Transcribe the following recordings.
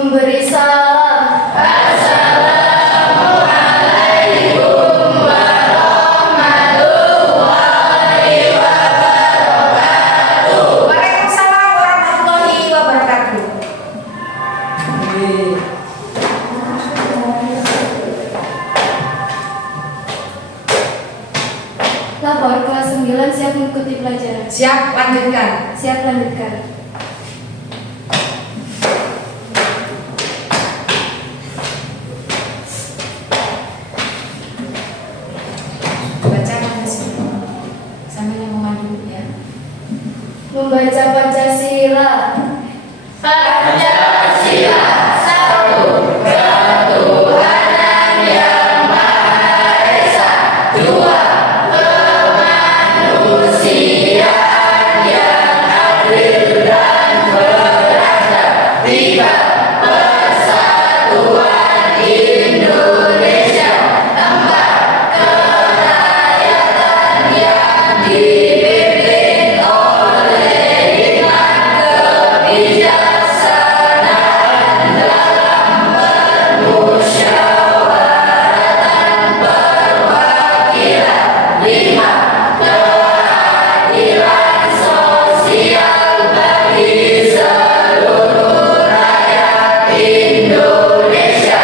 memberi salam. Assalamualaikum warahmatullahi wabarakatuh. Waalaikumsalam warahmatullahi wabarakatuh. Lapor kelas 9 siap mengikuti pelajaran. Siap, lanjutkan. Siap lanjutkan. Baca Pancasila sambil yang memandu ya. Membaca Pancasila. Pancasila satu ketuhanan yang maha esa, dua kemanusiaan yang adil dan beradab, tiga persatuan Indonesia, empat kerakyatan yang dipimpin oleh hikmat kebijaksanaan dalam permusyawaratan perwakilan, lima keadilan sosial bagi seluruh rakyat Indonesia.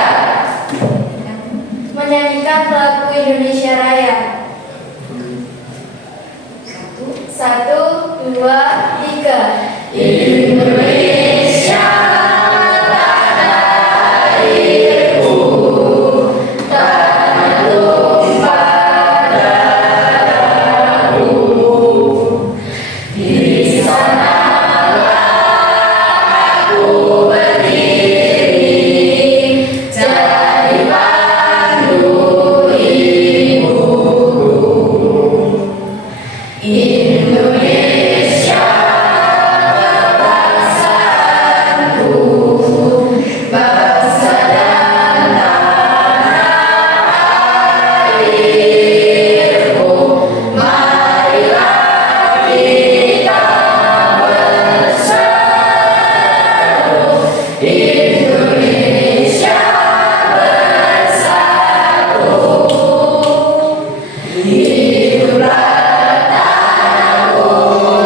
Menyanyikan lagu Indonesia Raya. Satu, dua, tiga. Indonesia tanah airku, tanah tumpah darahku. Di sanalah aku berdiri, jadi pandu ibuku. Indonesia kebangsaanku, bangsa dan tanah airku. Marilah kita bersatu, Indonesia bersatu. Hiduplah tanahku,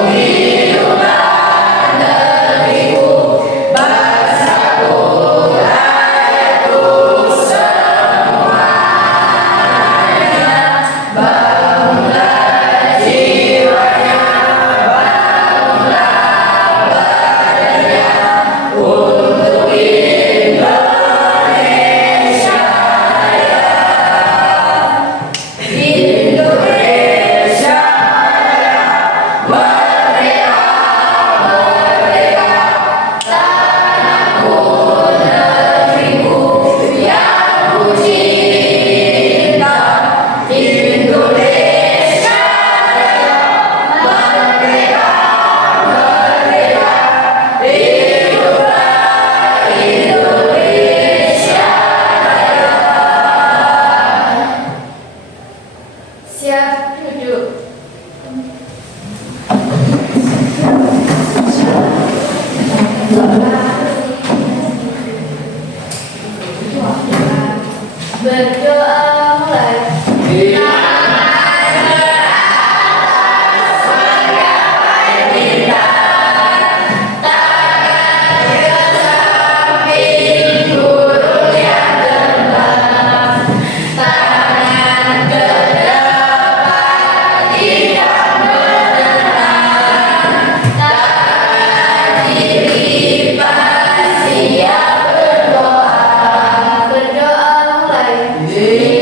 hiduplah negeriku, bangsaku, rakyatku semuanya. Bangunlah jiwanya, bangunlah badannya untuk Indonesia Raya. Indonesia Raya, merdeka, merdeka, tanahku, negeriku yang ku cinta. Indonesia Raya, merdeka, merdeka, hiduplah Indonesia Raya. Siap duduk. Berdoa mulai. Berdoa mulai.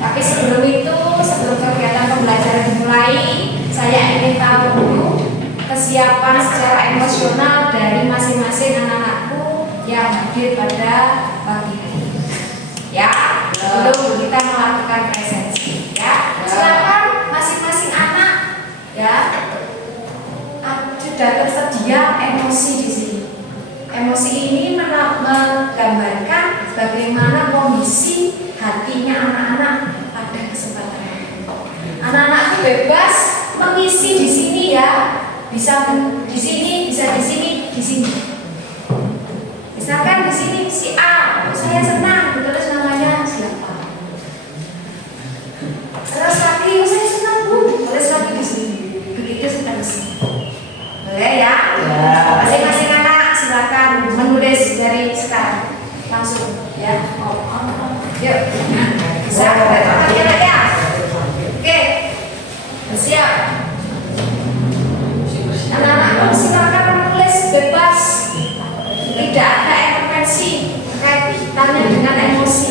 Tapi sebelum itu, sebelum kegiatan pembelajaran dimulai, saya ingin tahu dulu kesiapan secara emosional dari masing-masing anak-anakku yang hadir pada pagi hari. Ya, sebelum kita melakukan presensi. Ya, silakan masing-masing anak. Ya, sudah tersedia emosi di sini. Emosi ini menggambarkan bagaimana kondisi hatinya anak-anak pada kesempatan ini. Anak-anak bebas mengisi di sini ya, bisa di sini, bisa di sini, di sini. Misalkan di sini si A, saya senang, ditulis namanya siapa. Terus lagi, saya senang Bu, tulis lagi di sini. Begitu seterusnya. Boleh ya? Masing-masing anak silakan menulis dari sekarang langsung ya. Yuk, bisa kita ya. Oke, siap. Anak-anak silakan menulis bebas, tidak ada intervensi kaitannya dengan emosi.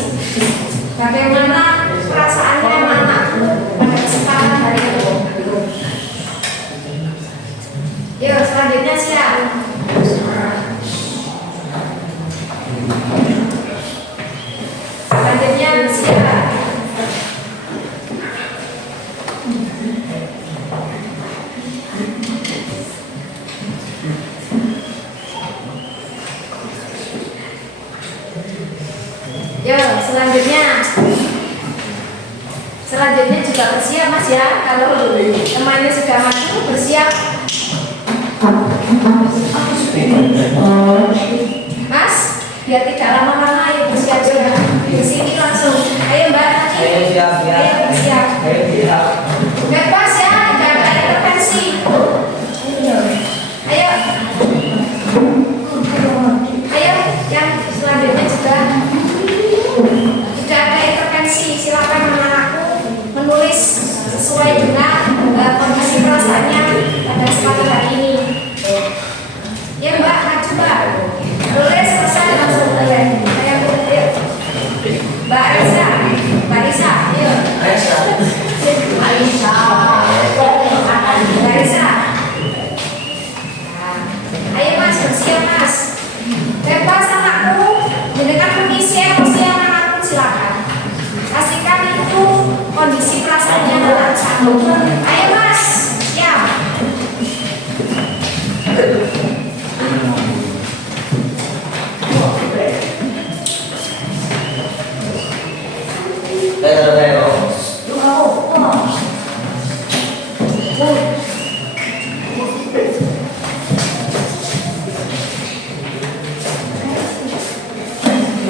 Bagaimana perasaannya anakku pada kesempatan hari ini? Yuk, selanjutnya siap. Selanjutnya siap. Yuk, selanjutnya juga bersiap Mas ya. Kalau temannya sudah masuk, bersiap. Mas, biar tidak lama-lama, ayo bersiap juga. Di sini langsung. Ayo Mbak Naki. Ayo bersiap. Bebas ya, tidak ada intervensi. Ayo. Ayo, yang selanjutnya juga. Tidak ada intervensi. Silakan anak-anakku menulis sesuai dengan kondisi perasaannya pada kesempatan hari ini. Ya Mbak, maju Mbak. Boleh selesai langsung kalian. Ayo. Mbak Risa, Mbak Risa, ayo. Mbak Risa. Nah, ayo Mas, bersiap Mas. Bebas anakku, dengan mengisi emosi anak-anakku silakan. Pastikan itu kondisi perasaannya anak satu. Ayo Mas, siap.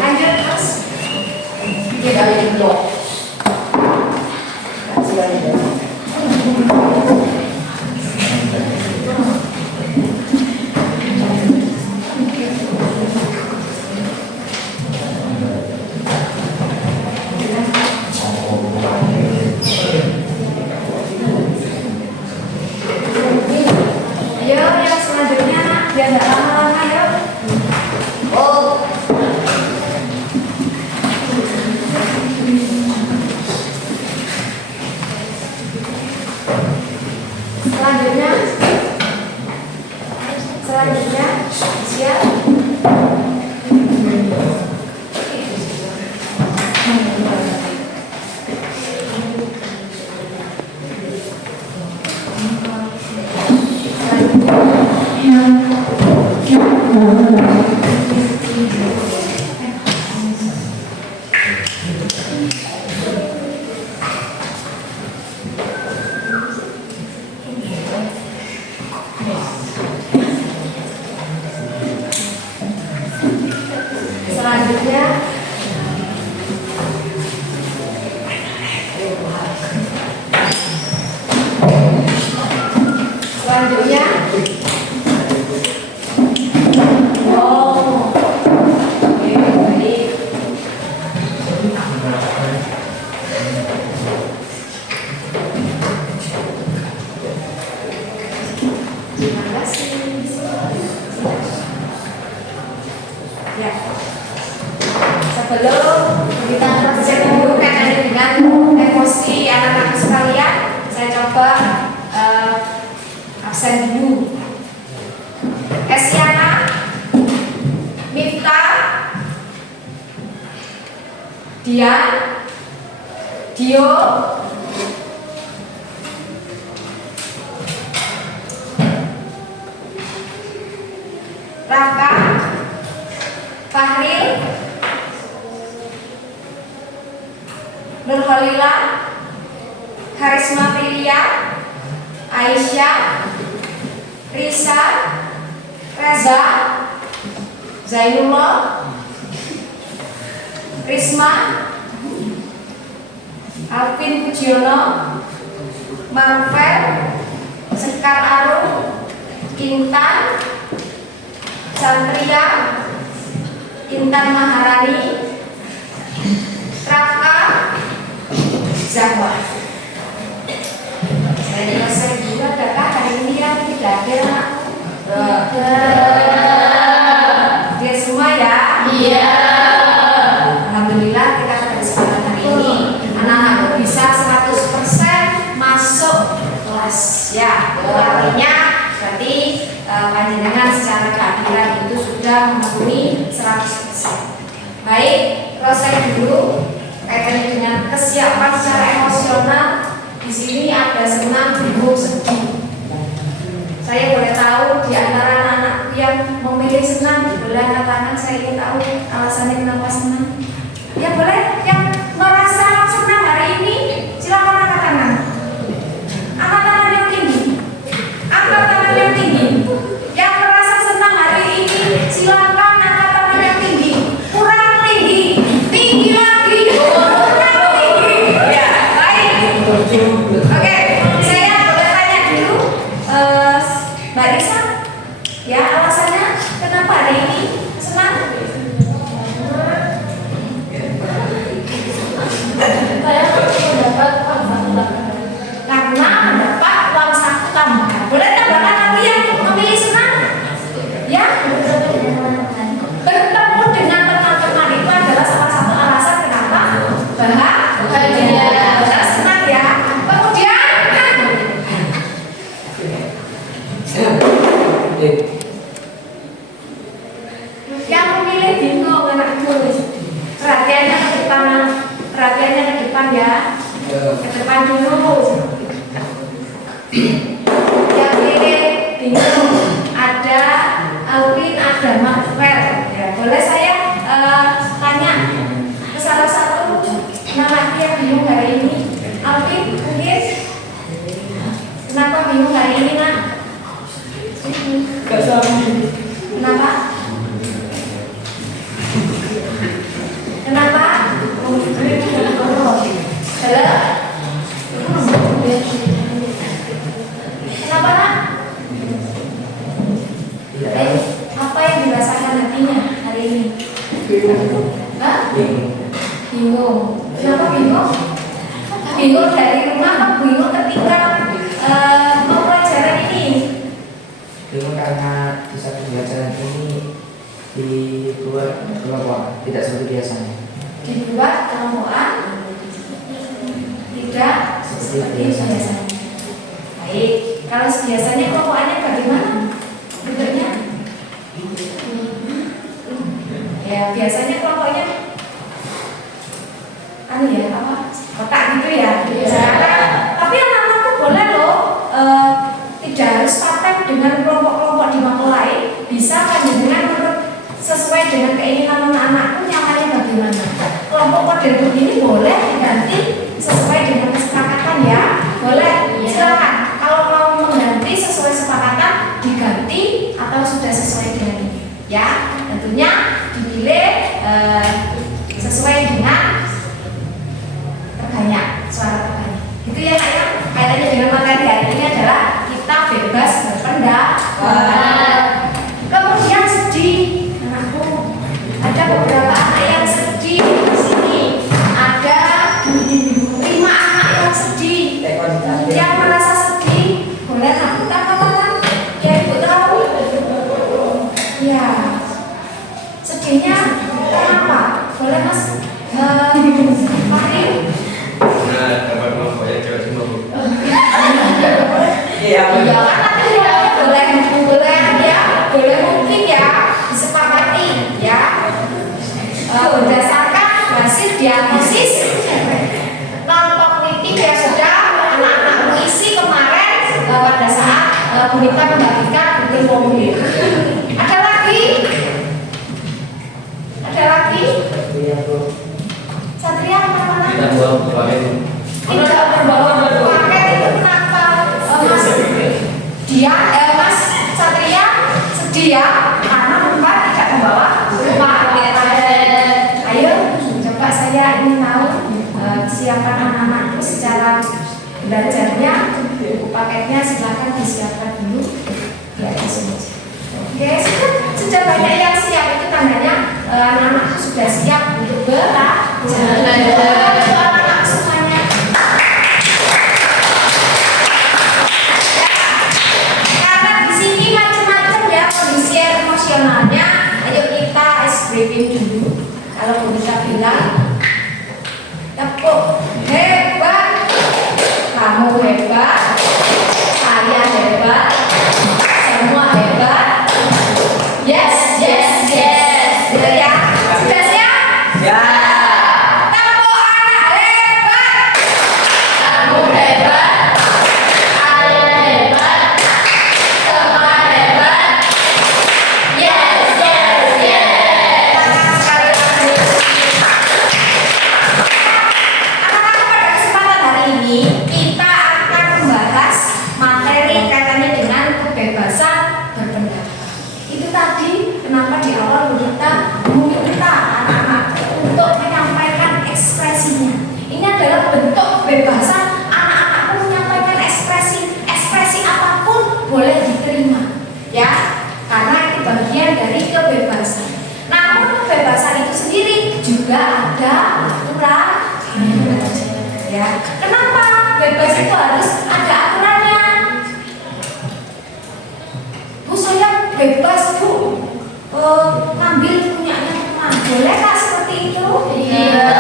Lanjut Mas. Kita lihat. Ayo yang selanjutnya biar nggak lama-lama yuk. absen dulu. Esiana, Miftah, Dian, Dio, Raka, Fahril, Nurholila, Karisma Prilia, Aisyah, Risa, Reza, Zainullah, Risma, Alvin Pujiono, Marvel, Sekar Arum, Intan, Santria, Intan Maharani, Raka, Zahwa. Saya selesai juga. Adakah hari ini yang tidak hadir anakku? Dia semua ya? Iya. Alhamdulillah kita pada kesempatan hari ini anak-anakku bisa 100% masuk kelas ya. Artinya berarti panjenengan secara keadilan itu sudah memenuhi 100%. Baik, proses dulu kaitannya dengan kesiapan secara emosional. Di sini ada senang, bingung, sedih. Saya boleh tahu di antara anak-anakku yang memilih senang, boleh angkat tangan. Saya ingin tahu alasannya kenapa senang. Ya boleh, yang merasa senang hari ini silakan angkat tangan. Angkat tangan yang tinggi. Angkat tangan yang tinggi. Yang merasa senang hari ini silakan angkat tangan yang tinggi. Kurang tinggi, tinggi lagi, kurang tinggi. Ya, baik. Oke, saya boleh tanya dulu, Mbak Risa, ya alasannya kenapa hari ini senang? Saya mendapat uang satu tambahan. Karena mendapat uang saku tambahan. Boleh tambahkan lagi yang memilih senang? Ya, bertemu dengan teman-teman itu adalah salah satu alasan kenapa bahagia, senang ya. Kemudian yang memilih bingung anakku. Perhatiannya ke depan, perhatiannya ke depan ya. Ke depan dulu. Yang pilih bingung ada Alvin, ada Marvel. Ya, boleh saya tanya ke salah satu anak yang bingung hari ini. Alvin, mungkin kenapa bingung hari ini, Nak? Kenapa? Kenapa? Halo? Kenapa, Nak? Apa yang dirasakan hatinya hari ini? Hah? Bingung. Kenapa bingung? Bingung dari rumah atau bingung ketika mau pelajaran ini? Bingung karena di satu pelajaran ini dibuat kelompok, tidak seperti biasanya. Dibuat kelompokan tidak seperti biasanya. Baik, kalau biasanya kelompokannya bagaimana bentuknya? Ya biasanya kelompoknya kotak gitu ya. Tapi anak-anakku boleh loh, tidak harus paten dengan kelompok-kelompok di makulai. Bisa panjenengan menurut sesuai dengan keinginan anak-anakku nyamannya bagaimana. Kelompok model begini boleh diganti sesuai dengan kesepakatan ya. Boleh, silakan. Kalau mau mengganti sesuai kesepakatan diganti atau sudah sesuai dengan ini. Ya, tentunya dipilih sesuai dengan terbanyak, suara terbanyak. Itu ya Nak ya. Kaitannya dengan materi hari ini adalah kita bebas berpendapat. Kemudian sedih, anakku. Ada beberapa anak yang sedih di sini. Ada 5 anak yang sedih. Yang merasa sedih, boleh aku tambahkan? Ya Ibu tahu. Ya. Sedihnya kenapa? Boleh Mas? Mari. Nah, dapat kelompok yang cewek semua, Bu. tidak membawa paket itu kenapa Mas dia Mas Satria sedih ya karena Bapak tidak membawa paket. Ayo coba saya ingin tahu siapkan anak-anakku secara belajarnya, buku paketnya silakan disiapkan dulu ya di sini. Oke, sudah banyak yang siap, itu tandanya anak-anakku sudah siap untuk belajar. Anak-anak semuanya. Karena di sini macam-macam ya kondisi emosionalnya. Ayo kita escaping dulu. Kalau kita bilang, tepuk hebat, kamu hebat, saya hebat, semua hebat. Yes, yes, yes. Sudah ya? Sudah siap? Ya. Tepuk anak hebat. Kamu hebat, saya hebat, semua hebat. Yes, yes, yes. Tangan sekali lagi. Anak-anak, pada kesempatan hari ini kita akan membahas materi kaitannya dengan kebebasan berpendapat. Itu tadi kenapa di awal kita meminta anak-anak untuk menyampaikan ekspresinya. Ini adalah bentuk kebebasan anak-anak menyampaikan ekspresi apapun boleh diterima, ya, karena itu bagian dari kebebasan. Namun kebebasan itu sendiri juga ada aturan, ya. Kenapa bebas itu harus ada aturannya? Bu, saya bebas Bu, ngambil punyanya teman, boleh nggak seperti itu? Iya.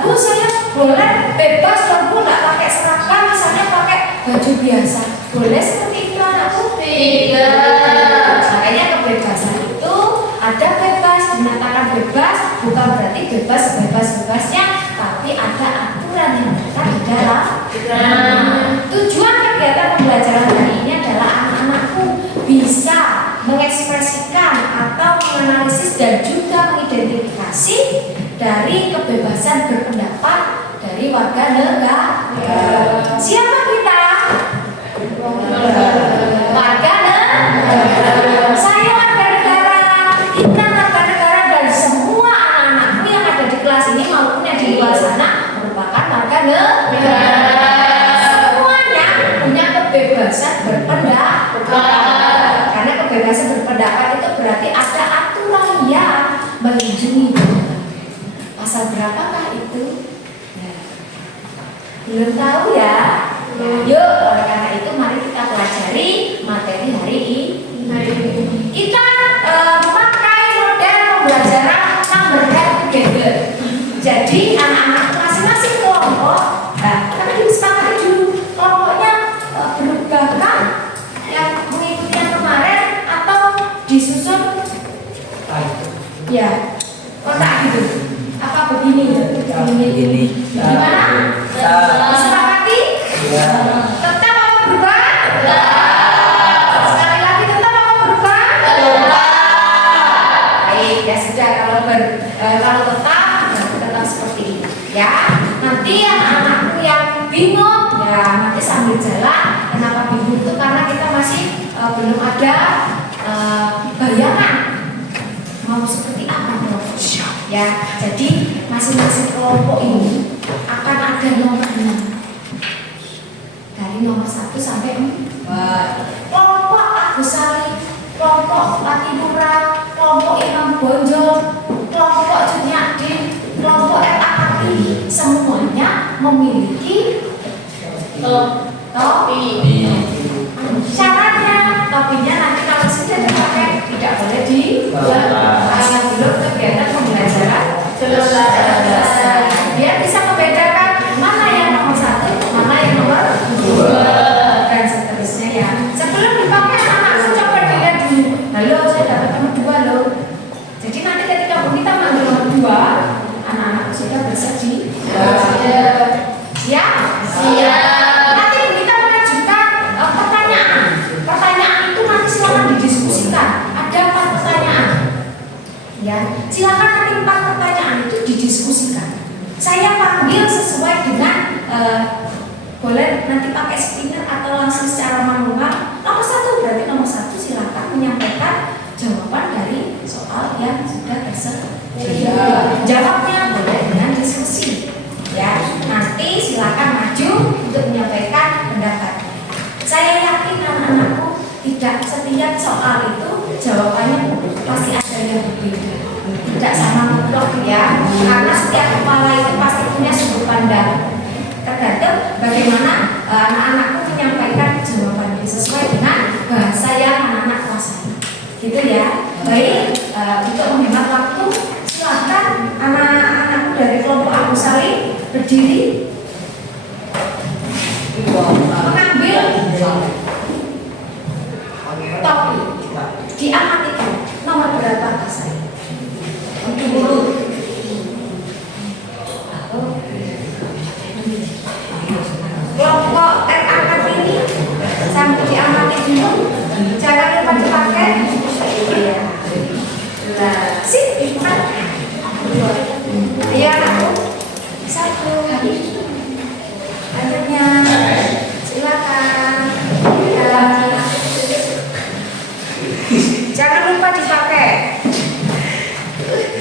Bu, saya boleh bebas dong Bu, nggak pakai seragam, misalnya pakai baju biasa, boleh seperti itu anakku? Tidak. Makanya kebebasan itu ada bebas, dinyatakan bebas bukan berarti bebas bebas-bebasnya, tapi ada aturan yang ada di dalam. Tujuan kegiatan pembelajaran hari ini adalah anak-anakku bisa mengekspresikan atau menganalisis dan juga mengidentifikasi dari kebebasan berpendapat dari warga negara. Siapa kita? Warga negara. Saya warga negara. Kita warga negara dan semua anak-anakku yang ada di kelas ini maupun yang di luar sana merupakan warga negara. Semuanya punya kebebasan berpendapat. Karena kebebasan berpendapat itu berarti ada aturan yang melindungi. Pasal berapakah itu? Belum tahu ya? Yuk, oleh karena itu mari kita pelajari materi hari ini. Kita memakai model pembelajaran number together. Jadi anak-anak masing-masing kelompok, tapi disepakati dulu kelompoknya berubahkah yang mengikuti yang kemarin atau disusun ya kotak gitu. Apa begini? Begini. Gimana? Disepakati? Tetap apa berubah? Sekali lagi tetap apa berubah? Baik, ya sudah, kalau tetap seperti ini ya. Nanti anak-anakku yang bingung ya nanti sambil jalan. Kenapa bingung itu karena kita masih belum ada bayangan mau seperti apa dong ya. Jadi masing-masing kelompok ini akan ada nomornya dari nomor 1 sampai 4. Kelompok Agus Sali, kelompok Latinura, kelompok Imam Bonjol, kelompok Juniadin, kelompok R.A.Kartini, semuanya memiliki topi. Syaratnya topinya nanti kalau sudah dipakai tidak boleh dilepas sebelum kegiatan pembelajaran selesai. Biar bisa membedakan mana yang nomor 1, mana yang nomor 2 dan seterusnya ya. Sebelum dipakai anak-anak coba dilihat dulu. Halo, saya dapat nomor 2 loh. Jadi nanti ketika kita mengambil nomor 2, anak-anak sudah bersedia. Ya? Siap. Nanti kita mengajukan sesuai dengan boleh nanti pakai spinner atau langsung secara manual. Nomor 1 berarti nomor 1 silakan menyampaikan jawaban dari soal yang sudah tersedia. Jawabnya boleh dengan diskusi. Ya, nanti silakan maju untuk menyampaikan pendapat. Saya yakin anak-anakku tidak setiap soal itu jawabannya pasti ada yang berbeda. Tidak sama mutlak ya, karena setiap kepala itu pasti punya sudut pandang. Tergantung bagaimana anak-anakku menyampaikan jawabannya sesuai dengan bahasa yang anak-anak kuasai. Gitu ya. Baik, untuk menghemat waktu, silakan anak-anakku dari kelompok Abu Salim berdiri, mengambil topi, diamati nomor berapa saya. Kelompok R ini sambil diamati dulu, jangan lupa dipakai. Sip, ayo anakku, 1. Lanjutnya, silakan. Jangan lupa dipakai.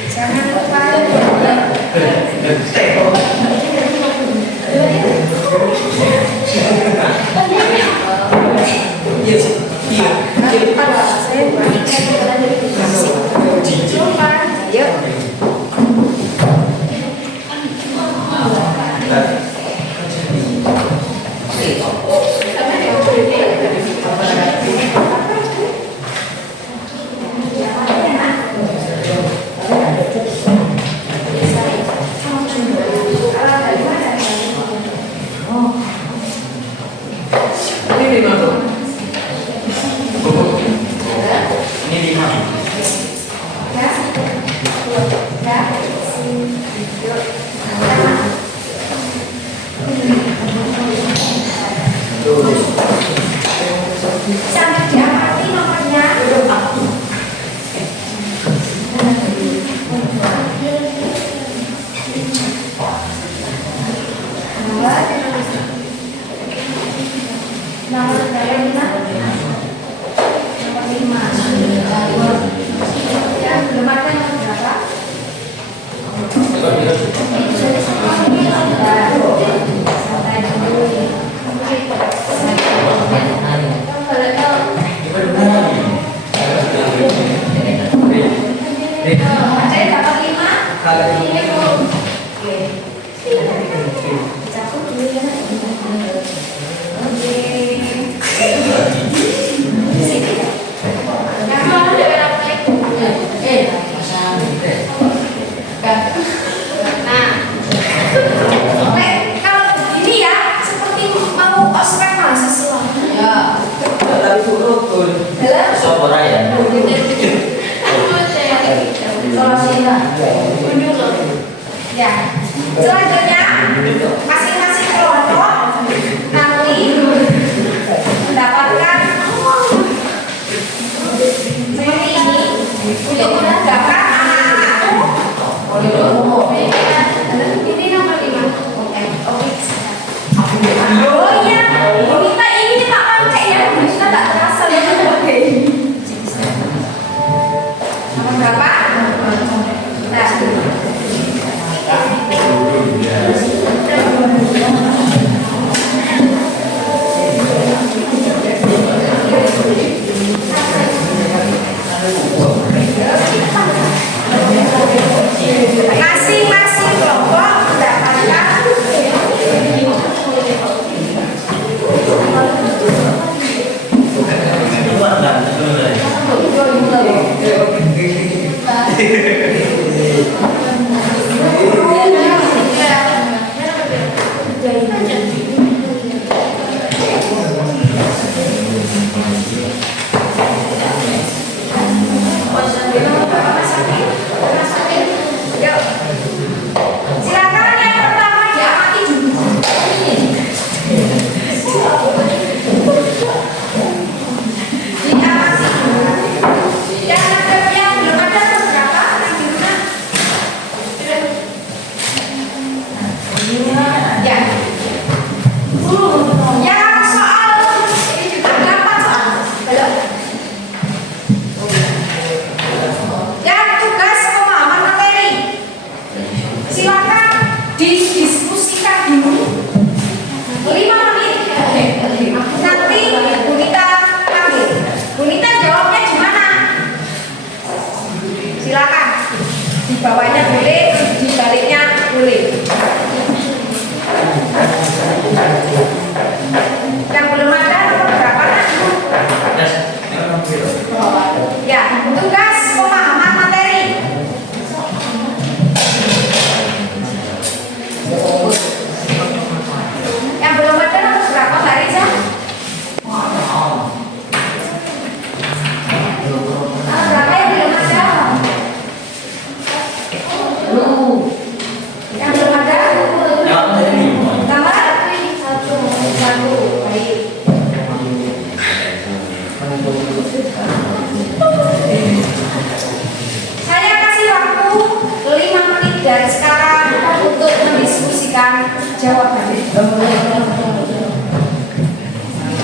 Jangan lupa. Sampai diamati nomornya. Nomor berapa? Nomor 5. Ya, belum ada nomor berapa? Santai dulu. Ada yang dapat 5? Ini Bu. Oke. Cakup dulu ya. Oke. Sini. Kamu ada berapa itu? Nah. Oke, kalau begini ya, seperti mau ospek mahasiswa. Ya. Tapi turun. Dalam Sopora ya. Ya, selanjutnya masing-masing kelompok nanti mendapatkan seperti ini untuk menandakan anak-anakku. Ini nomor 5. Oke. Oh iya, minta ini tak pakai ya, kita tak terasa ya. Oke. Nomor berapa? Nah. Masing-masing kelompok mendapatkan silakan yang pertama diamati dulu. Diamati dulu. Yang belum ada berapa? Yang di mana?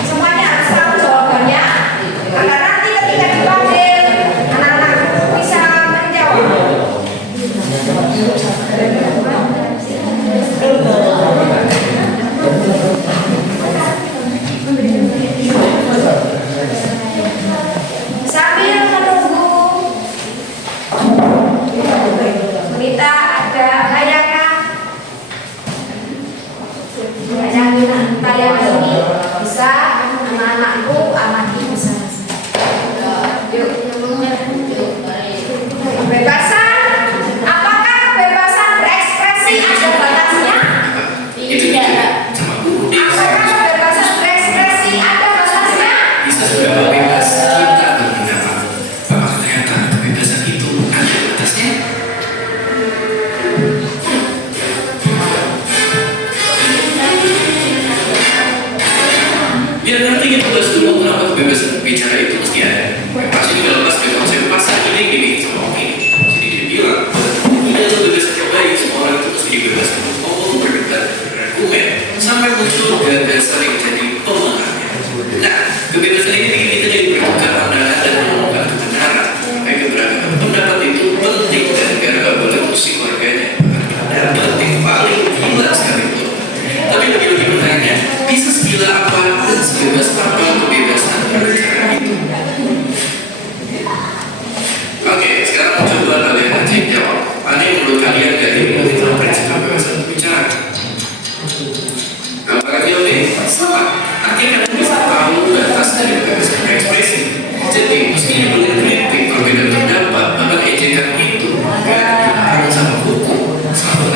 Semuanya harus tahu jawabannya agar nanti ketika dipanggil anak-anakku bisa menjawab. Sambil menunggu Melita ada tayangan ini bisa anak-anakku amati bersama. Kebebasan, apakah kebebasan berekspresi ada batasnya? Tidak. Apakah kebebasan berekspresi ada batasnya? Bisa seberapa bebas kita berpendapat. Apakah ternyata kebebasan itu ada batasnya? Biar nanti kita bahas dulu kenapa kebebasan berbicara itu mesti ada. Pasti juga lepas dari konsep pasar ini sama orang ini. Jadi dia bilang, tidak ada kebebasan terbaik, semua orang itu mesti dibebaskan untuk ngomong, berdebat, berargumen, sampai muncul gagasan yang jadi pemenangnya. Nah, kebebasan ini bikin kita jadi bertukar pandangan dan menemukan kebenaran. Keberagaman pendapat itu penting dan negara gak boleh musik warganya. Dan penting paling gila sekalipun. Tapi lagi-lagi bertanya, bisa segila apa dan sebebas apa kebebasan berbicara itu? Oke, sekarang coba kalian cek jawab. Mana yang menurut kalian dari tentang prinsip kebebasan berbicara? Kalau kalian jawab ini, selamat. Nanti kalian bisa tahu batas dari kebebasan berekspresi. Jadi, meski boleh kritik, berbeda pendapat, bahkan ejekan itu gak dilarang sama hukum, sama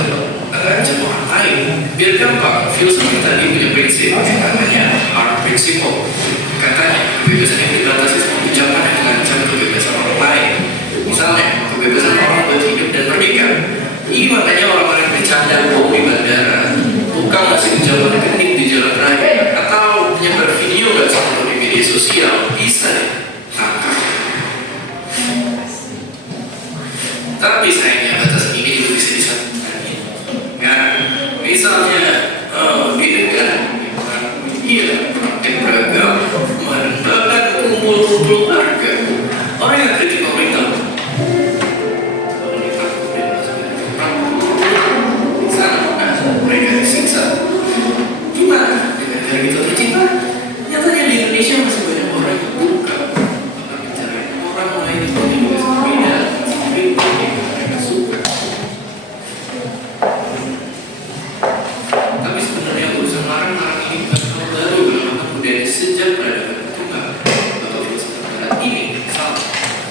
ancam orang lain. Biar gampang, filsuf tadi punya prinsip yang namanya hard principle. Katanya, kebebasan yang dibatasi sama ucapan yang mengancam kebebasan orang lain. Misalnya, kebebasan orang buat hidup dan merdeka. Ini makanya orang-orang bercanda bom di bandara, tukang ngasih ucapan genit di jalan raya, atau menyebar video gak sama di media sosial, bisa deh tangkap. Tapi sayangnya batas ini juga bisa disatukan. Nah, misalnya di negara iya praktek beragam, bahkan kumpul-kumpul warga. Orang yang kritik pemerintah mereka disiksa. Gimana dengan negara kita tercinta? Nyatanya di Indonesia masih banyak orang yang buka bicara orang lain yang juga berbeda, mereka suka. Tapi sebenarnya urusan larang-larang ini bukan hal baru dalam budaya sejak peradaban tunggal atau filsafat barat ini. Salah,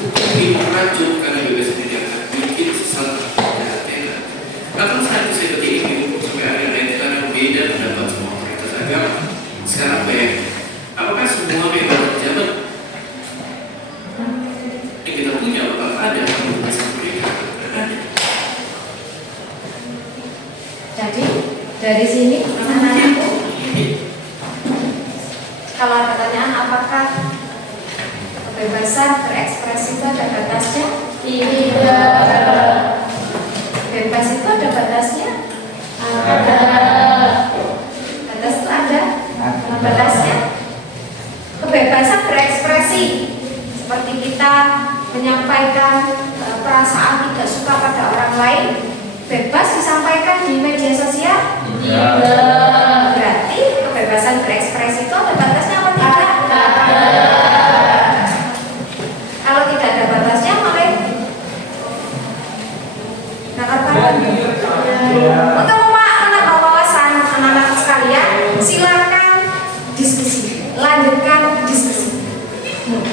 hukum ini meracun karena kebebasan tidak akan bikin sesat dan tega. Bahkan saat saya ini dihukum sampai akhirnya karena beda pendapat semua otoritas agama. Sekarang bayangkan, apakah semua bebas pejabat yang kita punya bakal ada kebebasan mereka? Ada. Jadi dari sini anak-anakku, kalau ada pertanyaan apakah kebebasan berekspresi itu ada batasnya? Tidak. Bebas itu ada batasnya? Ada. Batas itu ada? Batasnya? Kebebasan berekspresi seperti kita menyampaikan perasaan tidak suka pada orang lain, bebas disampaikan di media sosial? Tidak. Berarti kebebasan berekspresi itu ada batasnya apa tidak? Ada. Kalau tidak ada batasnya, boleh nakar-nakar. Untuk menambah wawasan anak-anak sekalian, silakan diskusi, lanjutkan diskusi.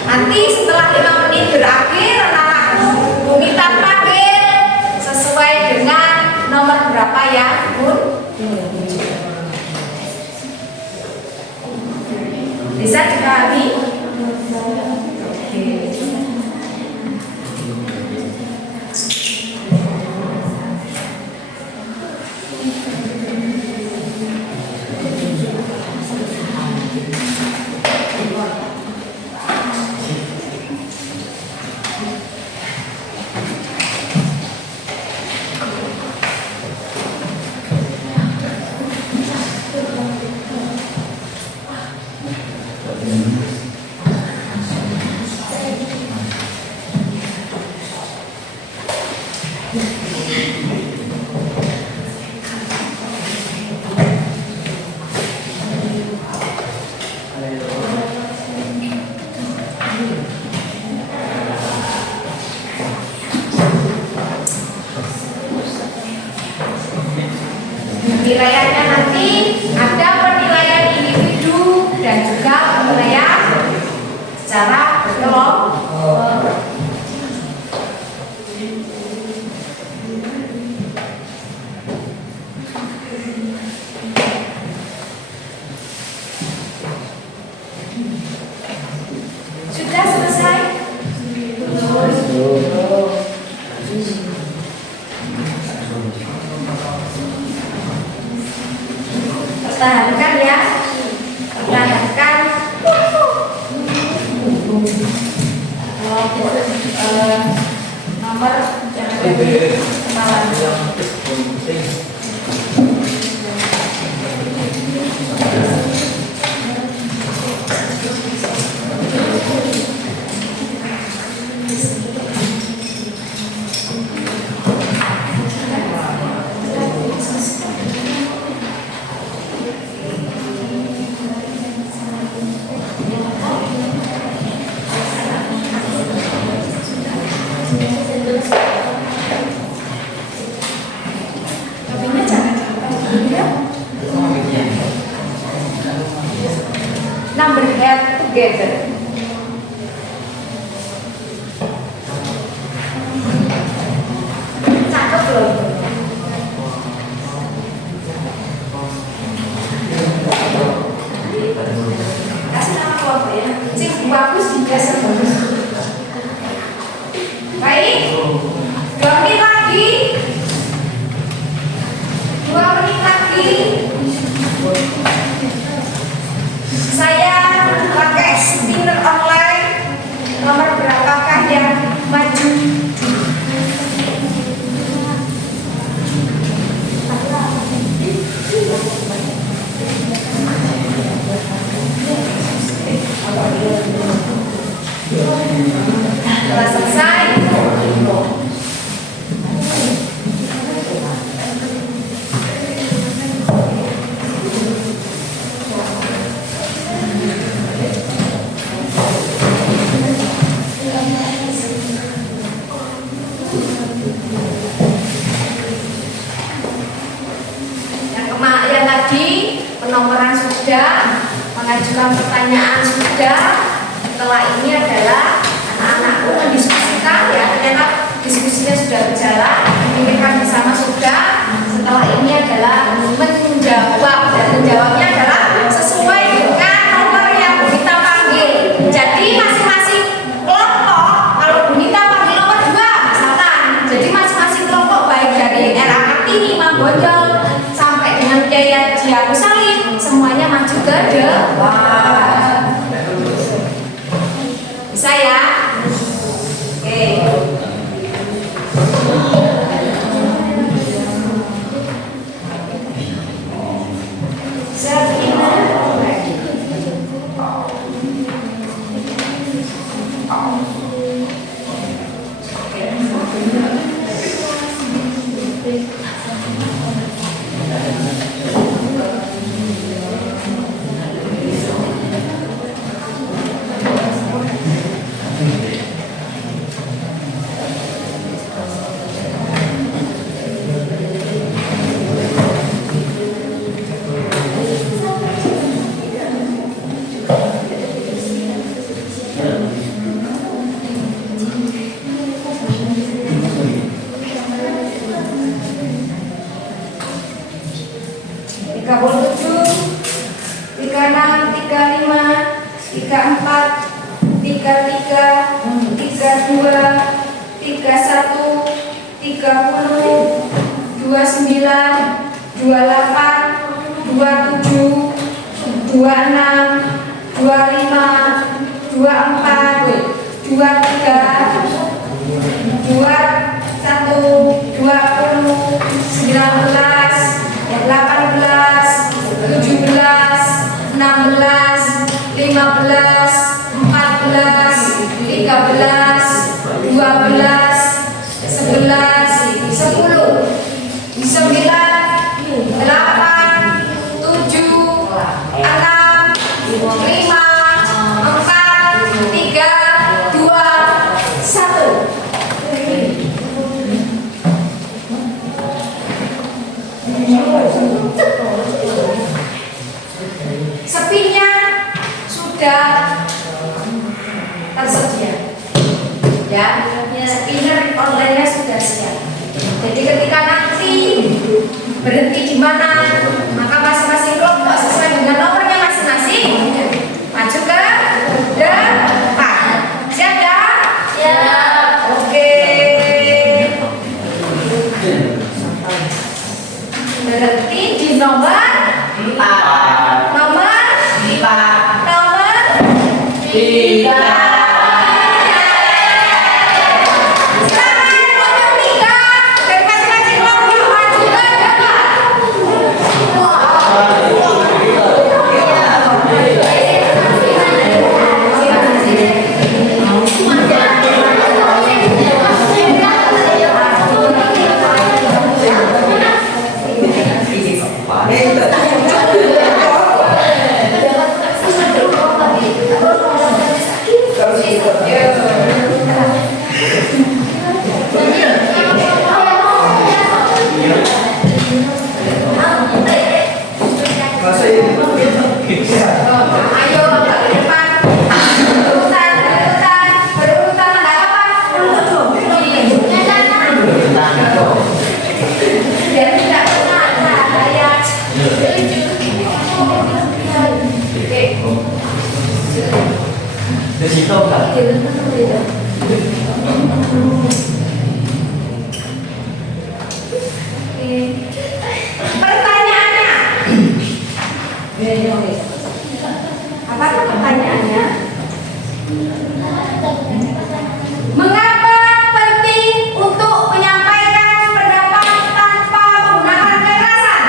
Nanti setelah 5 menit berakhir, anak-anakku minta panggil sesuai dengan nomor berapa ya, Bun? Bisa dipahami? secara berkelompok. Sudah selesai? Pertahankan ya, pertahankan. Nomor yang ada di kenalan. Topinya jangan sampai ya. Number head together. Cakep belum? Kasih nama kelompok ya. Sing bagus juga bagus. Baik. 2 menit lagi. 2 menit lagi. Saya pakai spinner online. Nomor berapakah yang maju? Telah selesai. Yang tadi penomoran sudah, mengajukan pertanyaan sudah. Setelah ini adalah anak-anakku mendiskusikan ya, ternyata diskusinya sudah berjalan, memikirkan bersama sudah. Setelah ini adalah menjawab, dan menjawabnya adalah sesuai dengan nomor yang Bu Nita panggil. Jadi masing-masing kelompok, kalau Bu Nita panggil nomor 2 misalkan, jadi masing-masing kelompok baik dari RA Kartini, Mambojong sampai dengan Kiai Haji Salim, semuanya maju ke depan. Bisa ya? Oke. Spinnya sudah Masuk ini. Ayo ke depan. Berurutan, enggak apa-apa. Biar tidak kena ayat. Di situ kan. Pertanyaannya. Apa tuh pertanyaannya? Mengapa penting untuk menyampaikan pendapat tanpa menggunakan kekerasan?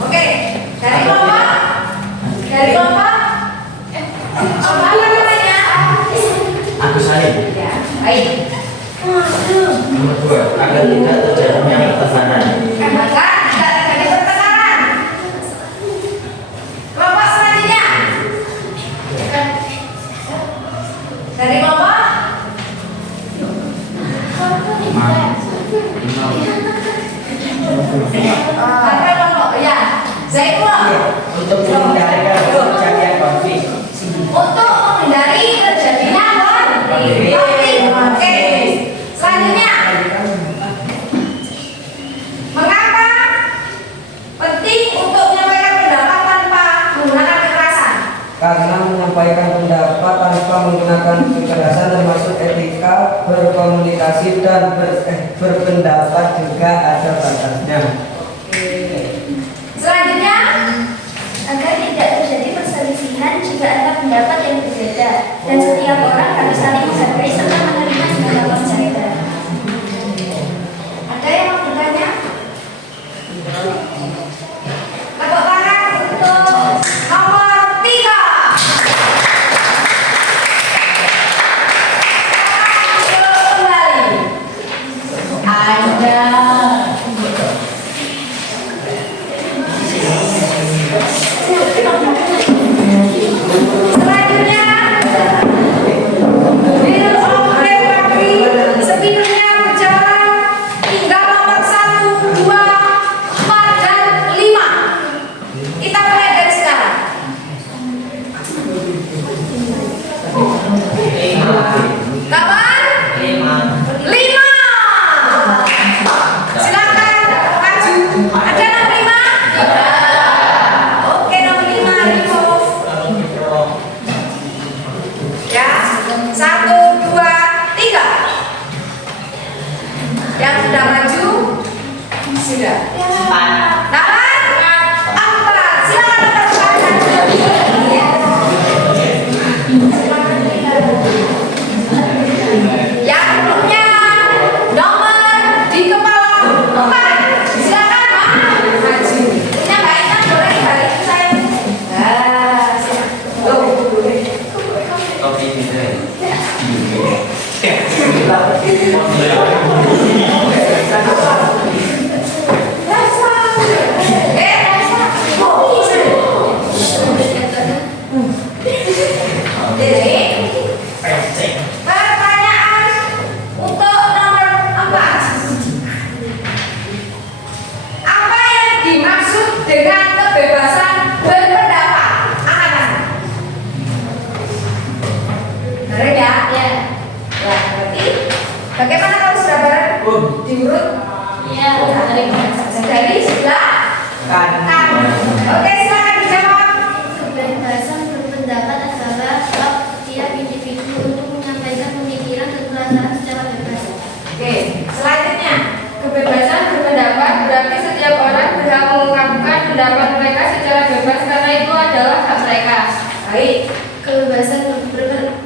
Oke, dari kelompok? Dari kelompok? Apa namanya? Aku Salim. Ya, baik. Nomor 2, agar tidak terjadinya pertengkaran. Maka tidak terjadi pertengkaran. Kelompok selanjutnya. Dari kelompok? Ada kelompok, ya. Zaitullah. Untuk menghindari terjadinya konflik. Untuk menghindari terjadinya konflik. Oke. Selanjutnya. Mengapa penting untuk menyampaikan pendapat tanpa menggunakan kekerasan? Karena menyampaikan pendapat tanpa menggunakan kekerasan termasuk etika berkomunikasi dan berpendapat juga ada batasnya. Selanjutnya, Agar tidak terjadi perselisihan jika ada pendapat yang berbeda dan setiap orang harus saling menghargai serta menerima pendapat berbeda. ada yang mau bertanya? Tepuk tangan untuk nomor 3. Kembali. Ada. Selanjutnya, Bill of Recovery, speakernya berjalan hingga nomor 1, 2, 4, dan 5. Kita mulai dari sekarang. Kapan? 5. Silakan maju. Ada nomor 5? Oke, nomor 5 remove. Ya, 1, 2, 3. Yang sudah maju sudah. Kapan? 4. Silakan yang punya nomor di kepala 4. Silakan maju. Punya baik kan boleh balik ke saya. Nah, silakan. Loh, boleh. Kopi gitu. Jadi, pertanyaan untuk nomor 4. Apa yang dimaksud dengan kebebasan berpendapat? Anak-anak. Benar ya? Ya. Ya, berarti bagaimana kalau sudah bareng? Diurut? Iya, Dari sebelah kanan. Oke, silakan dijawab. kebebasan berpendapat adalah hak setiap individu untuk menyampaikan pemikiran dan perasaan secara bebas. Oke, selanjutnya kebebasan berpendapat berarti setiap orang berhak mengungkapkan pendapat mereka secara bebas karena itu adalah hak mereka. Baik, Kebebasan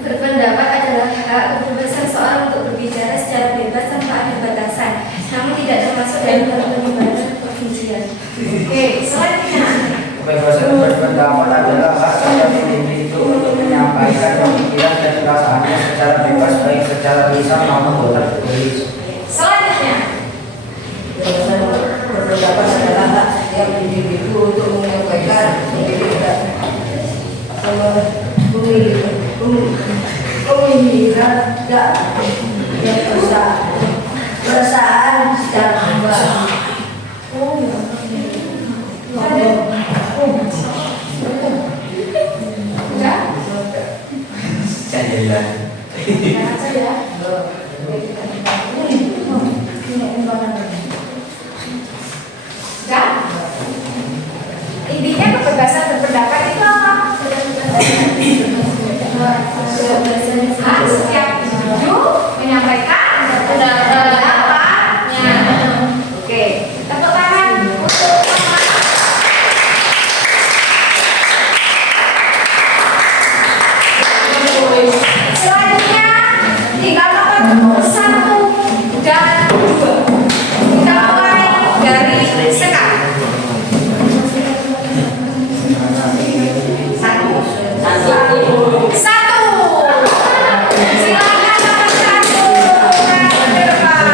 berpendapat adalah hak kebebasan seorang untuk berbicara secara bebas tanpa ada batasan, namun tidak termasuk dalam hal penyebaran kebencian. oke, selanjutnya Kebebasan berpendapat adalah hak setiap individu untuk menyampaikan pemikiran dan perasaannya secara bebas baik secara lisan maupun tertulis. selanjutnya Kebebasan berpendapat adalah hak setiap individu untuk menyampaikan pemikiran dan perasaan secara bebas. Hak setiap individu menyampaikan pendapatnya. Oke, tepuk tangan untuk selanjutnya tinggal nomor 1 dan 2. Kita mulai dari sekarang. 1. Silakan nomor 1 ke depan.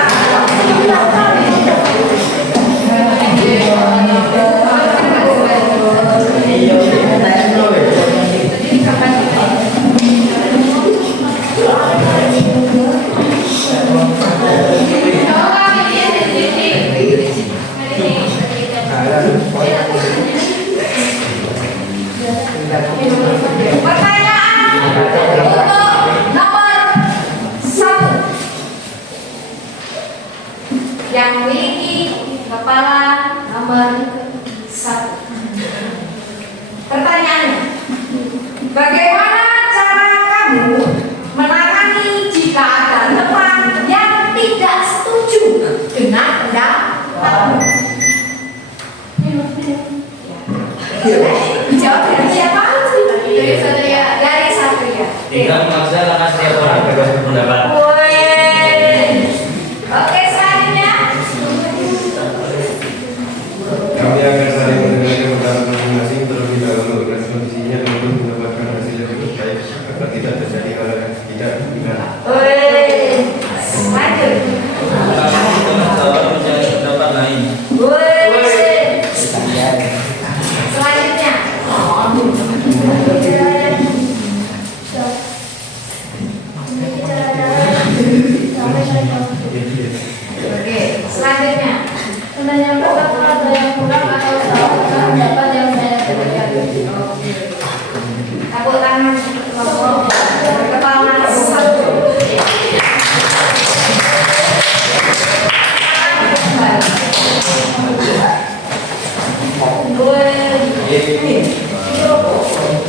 Pertanyaan untuk nomor 1 yang memiliki kepala nomor 1. Pertanyaannya, bagaimana cara kamu menangani jika ada teman yang tidak setuju dengan pendapatmu? Dijawab dari siapa? Dari Satria. Dari Satria. Tinggal memaksa karena setiap orang bebas berpendapat. Oke, selanjutnya. Kami akan saling mendengarkan pendapat masing-masing terlebih dahulu dan kondisinya untuk mendapatkan hasil yang lebih baik agar tidak terjadi hal yang tidak diinginkan. Lanjut. Kamu untuk menjawab mencari pendapat lain. Selanjutnya. Oke, selanjutnya. Menyampaikan atau yang kurang atau salah pendapat yang saya berikan. Tepuk tangan kelompok kepala 1.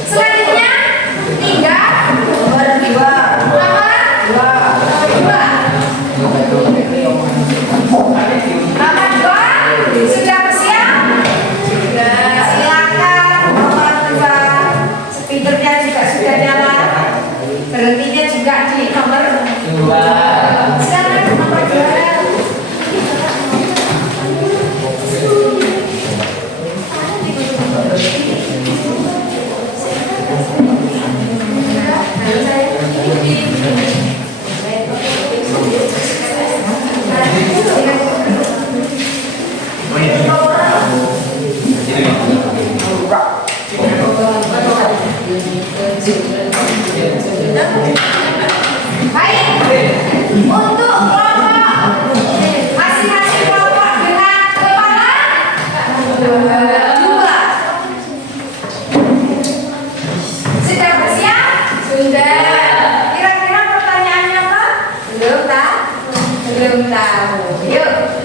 Selanjutnya 3 nomor 2 sudah bersiap? Silakan nomor 2. Speakernya juga sudah nyala. Berhentinya juga di nomor 2. Silakan nomor 2. Baik, untuk kelompok masing-masing kelompok dengan kepala 2. Sudah bersiap? Sudah. Kira-kira pertanyaannya apa? Belum tahu? Belum tahu. Yuk.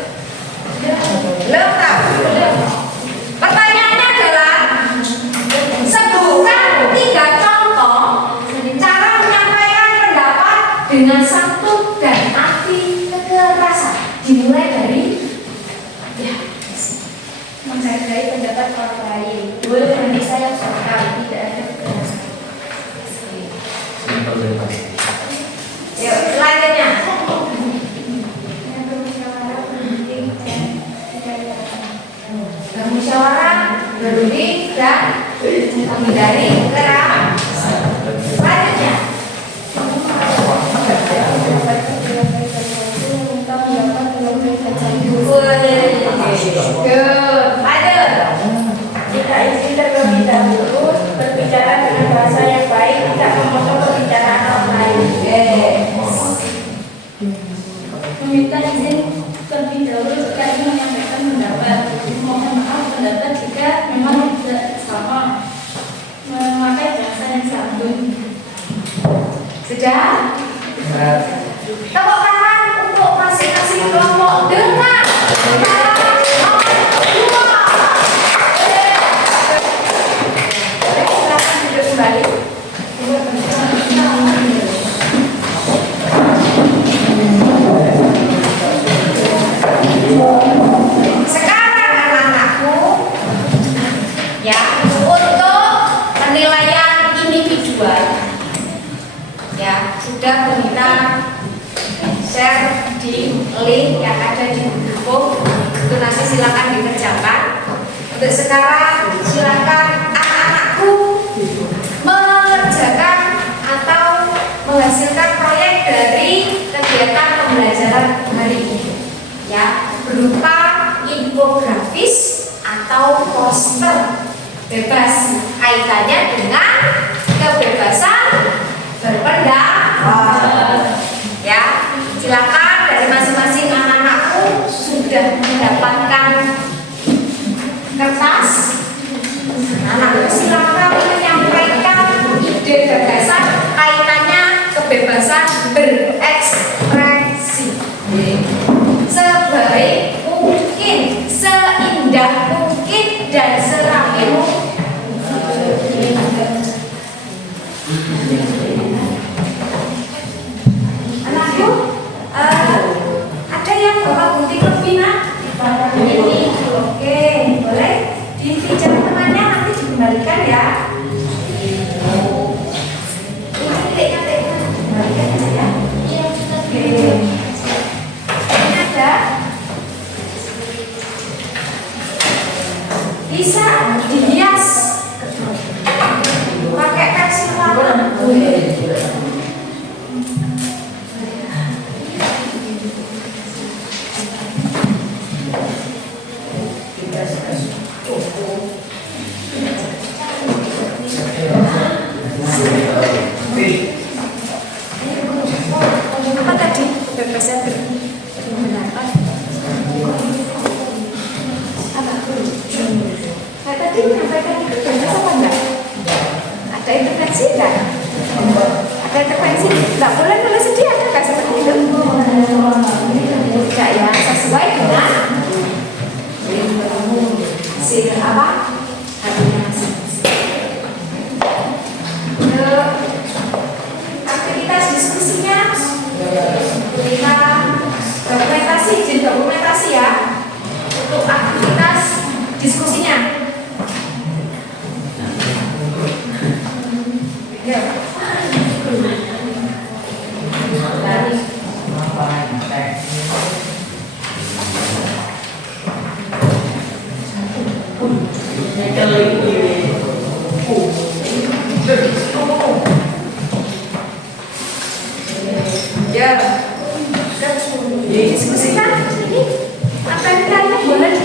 Belum tahu. Pertanyaannya adalah sebutkan 3 contoh cara menyampaikan pendapat dengan santun dan anti kekerasan. Dimulai dari Menghargai pendapat orang lain. Nanti saya sopan, tidak ada kekerasan. yuk selanjutnya. Yang bermusyawarah berunding dan tidak ada. Bermusyawarah, berunding dan menghindari kekerasan. Selanjutnya. Kita izin terlebih dahulu berbicara dengan bahasa yang baik, tidak memotong pembicaraan orang lain. Meminta izin terlebih dahulu jika ingin menyampaikan pendapat. Mohon maaf pendapat jika memang tidak sama. Memakai bahasa yang santun. Sudah? Tepuk tangan untuk masing-masing kelompok dengan kepala nomor 2. Silakan duduk kembali. sudah meminta share di link yang ada di buku itu, nanti silakan dikerjakan. Untuk sekarang silakan anak-anakku mengerjakan atau menghasilkan proyek dari kegiatan pembelajaran hari ini, ya, berupa infografis atau poster, bebas kaitannya dengan kebebasan berpendapat. Ya, silakan dari masing-masing anak-anakku sudah mendapatkan kertas. Anak-anakku silakan menyampaikan ide gagasan kaitannya kebebasan berekspresi sebaik mungkin, seindah mungkin, dan serapi mungkin. Anakku, ada yang bapak gunting lebih, nak? Ini, oke, boleh dipinjam temannya, nanti dikembalikan ya. Ini titiknya dikembalikan ya. Oke. Ini ada. Bisa dihias pakai pensil warna. Apa tadi? Kebebasan berpendapat. Apa? Saya tadi menyampaikan bebas apa enggak? Ada intervensi enggak? Ada intervensi? Enggak boleh nulis sedih, ada enggak seperti itu? Enggak ya, sesuai dengan hasil apa? Aktivitas diskusinya kita dokumentasi, jadi dokumentasi ya untuk aktivitas diskusinya. Ya. Ya, diskusikan ini apa yang kalian boleh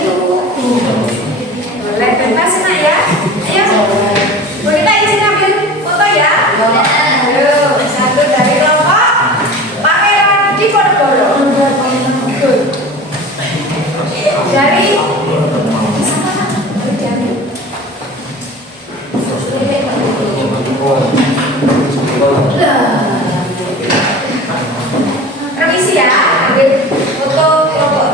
boleh bebas nak ya. Ayo, kita izin ambil foto ya. Ayo, satu dari kelompok Pangeran Diponegoro. Dari revisi ya, ambil foto kelompok.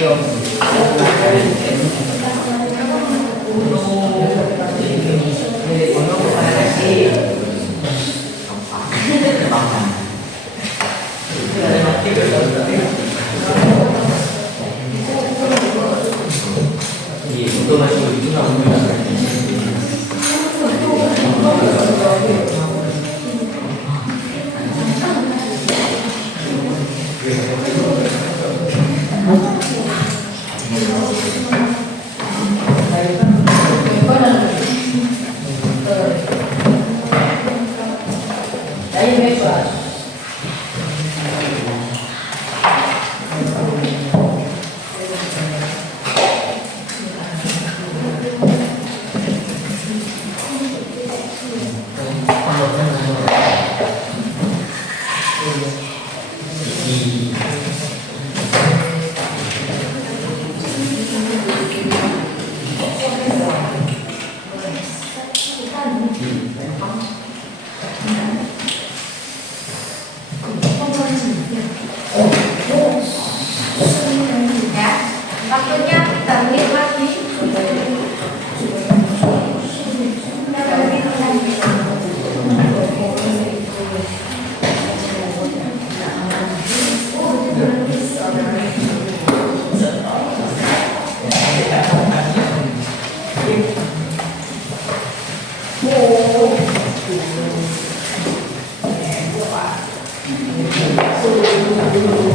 Yo. Ya, waktunya 3 menit lagi.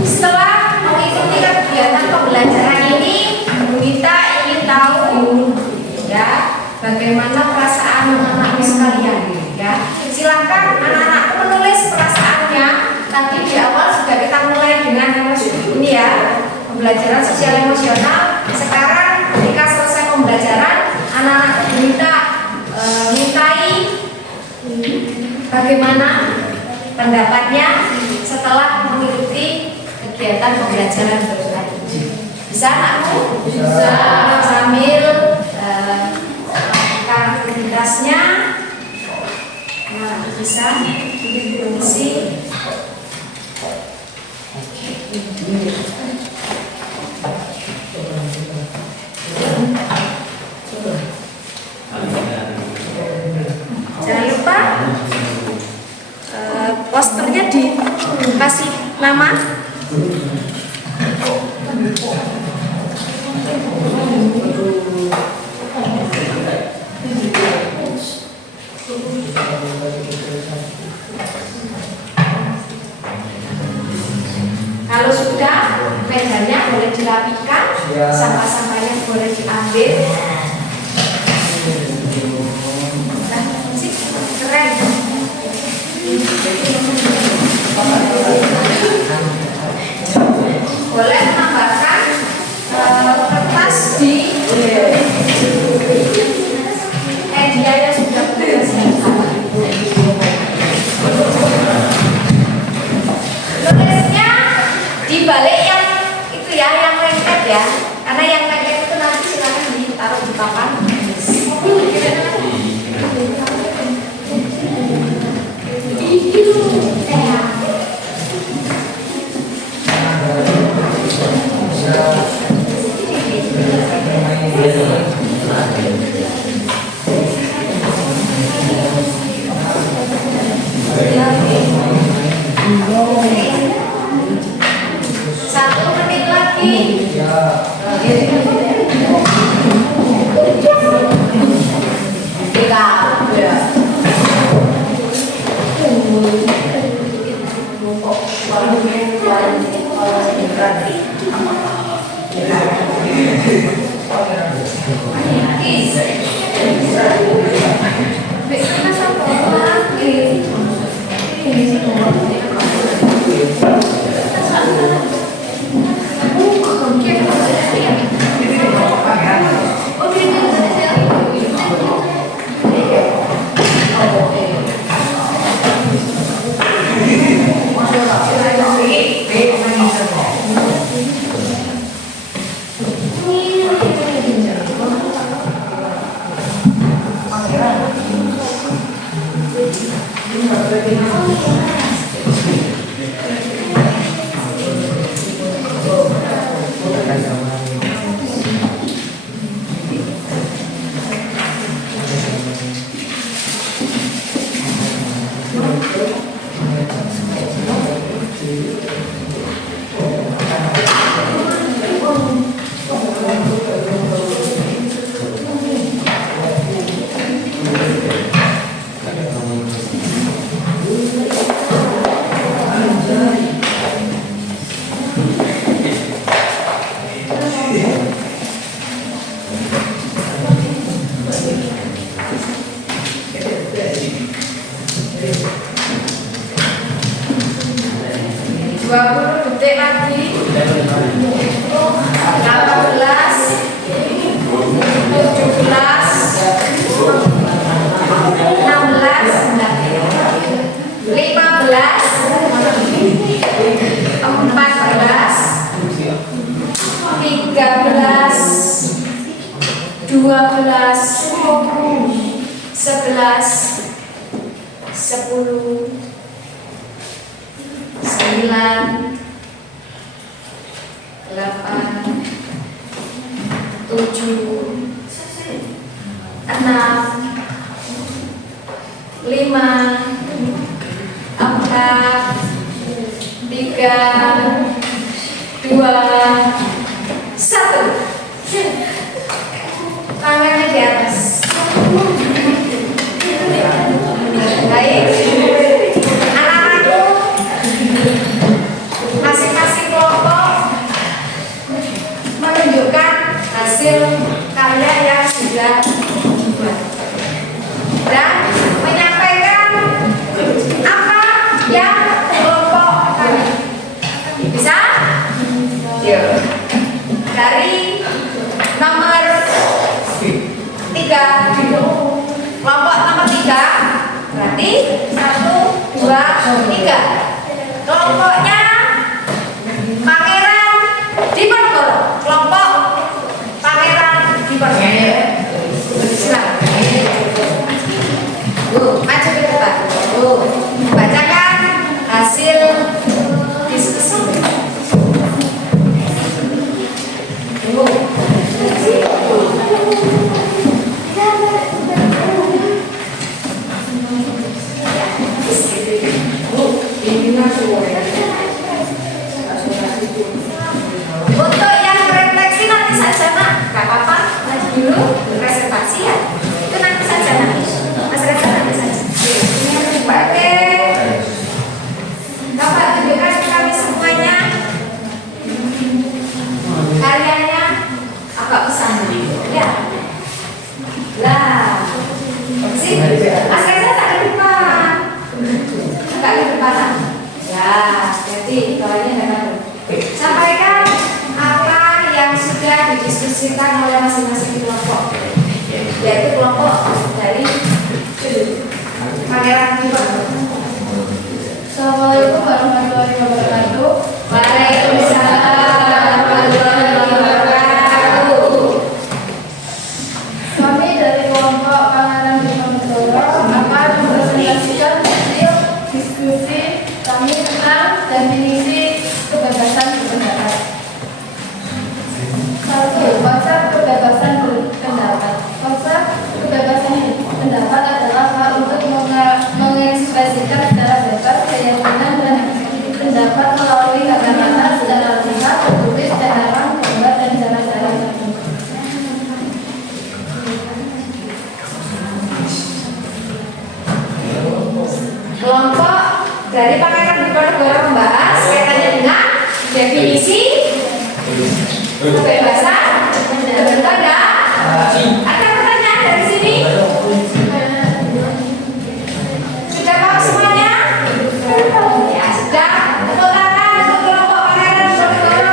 Setelah mengikuti kegiatan pembelajaran ini, kita ingin tahu ya bagaimana perasaan anak-anakmu sekalian ya. Silakan anak-anakku menulis perasaannya. Tadi di awal sudah kita mulai dengan ini ya, pembelajaran sosial emosional. Sekarang ketika selesai pembelajaran, anak-anak diminta mintai bagaimana pendapatnya setelah mengikuti kegiatan pembelajaran tadi. Bisa anakku? Bisa. Sambil melakukan aktivitasnya. Nah, bisa kondisi. Jangan lupa posternya dikasih nama. Kalau sudah, mejanya boleh dirapikan, sampah-sampahnya boleh diambil. Nah, sip, keren. Boleh menambahkan kertas di media yang sudah nulisnya di balik yang itu ya, yang lengket ya, karena yang lengket itu nanti silakan ditaruh di papan. Satu menit lagi. Detik lagi. 18, 12, 13, 14, 15, 16, 17, 11, 10, 9, 8, 7, 6, 5, 4, 3, 2, 1. Tangannya di atas. Baik. Anak-anakku, masing-masing kelompok menunjukkan hasil karya yang sudah dibuat dan menyampaikan apa yang kelompok kami. Bisa? Yuk. Dari nomor 3, kelompok nomor 3, berarti 1, 2, 3. Kelompoknya Pangeran Diponegoro. Kelompok Pangeran Diponegoro. Silakan. Maju ke depan. Bacakan hasil diskusi. Untuk yang refleksi nanti saja nak, gak apa-apa, maju dulu presentasi ya. Itu nanti saja nak, Mas Reza nanti saja. Oke, dapat tunjukkan ke kami semuanya karyanya agak besar ya. Lah, sih, Mas Reza tak ke depan, agak ke depan. Ya, jadi kawannya jangan. Sampaikan apa yang sudah didiskusikan oleh masing-masing kelompok, yaitu kelompok dari Pangeran Diponegoro. Assalamualaikum warahmatullahi wabarakatuh. Waalaikumsalam warahmatullahi wabarakatuh. Kami dari kelompok Pangeran Diponegoro akan mempresentasikan hasil diskusi kami tentang definisi kebebasan berpendapat. 1. Konsep kebebasan berpendapat. Konsep kebebasan berpendapat adalah hak untuk mengekspresikan secara bebas keyakinan dan pendapat melalui kata-kata secara lisan, tertulis, dalam gambar dan cara-cara tertentu. Kelompok dari Pangeran Diponegoro membahas kaitannya dengan definisi kebebasan berpendapat. Ada pertanyaan dari sini? Sudah tahu semuanya? Ya, sudah. Tepuk tangan untuk kelompok Pangeran Diponegoro.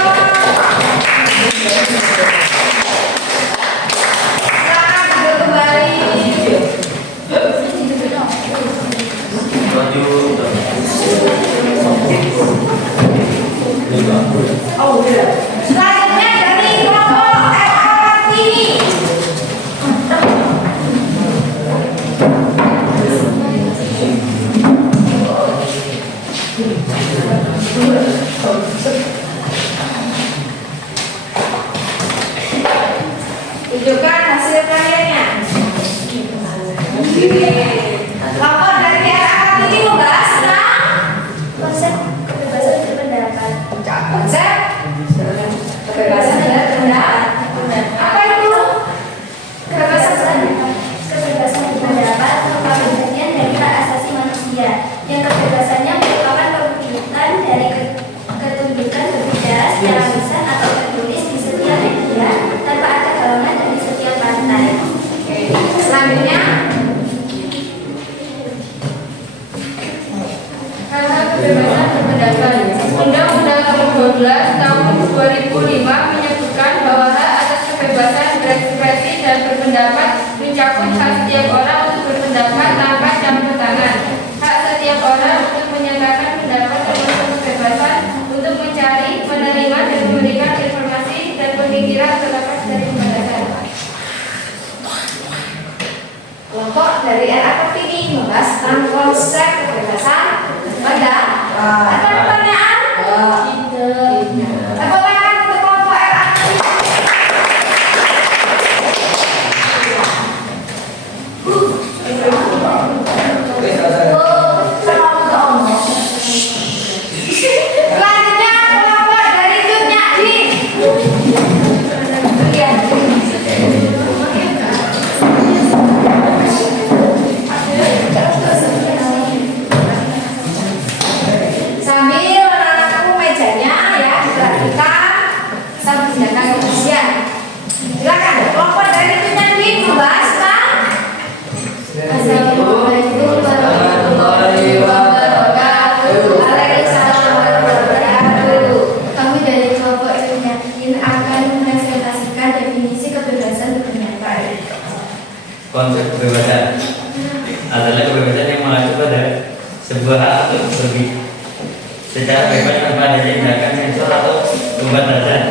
Silakan duduk kembali. Maju. Selanjutnya dari kelompok LRTI. Tunjukkan hasil karyanya. Kelompok dari LRTI membahas tentang Konsep kebebasan berpendapat. konsep kebebasan berpendapat. Apa itu kebebasan berpendapat? Kebebasan berpendapat merupakan bagian dari hak asasi manusia yang kebebasannya merupakan perwujudan dari ketunjukan berbicara secara lisan atau tertulis di setiap media tanpa ada halangan dari setiap partai. Selanjutnya Hak kebebasan berpendapat. Undang-Undang Nomor 12 Tahun 2005 menyebutkan bahwa hak atas kebebasan berekspresi dan berpendapat mencakup hak setiap orang untuk berpendapat tanpa campur tangan. Hak setiap orang untuk menyatakan pendapat termasuk kebebasan untuk mencari, menerima dan memberikan informasi dan pemikiran terlepas dari pembatasan. kelompok dari LRTI membahas tentang konsep kebebasan berpendapat. Ada pertanyaan? Tepuk tangan untuk kelompok RA. Selanjutnya kelompok dari Cut Nyadi. Sambil anak-anakku mejanya ya diperhatikan sambil tindakan kebersihan. Silakan kelompok dari Cut Nyadi membahas tentang Assalamualaikum warahmatullahi wabarakatuh. Waalaikumsalam warahmatullahi wabarakatuh. Kami dari kelompok Yakin akan mempresentasikan definisi kebebasan berpendapat. Konsep kebebasan adalah kebebasan yang mengacu pada sebuah hak atau lebih secara bebas tanpa adanya tindakan sensor atau pembatasan.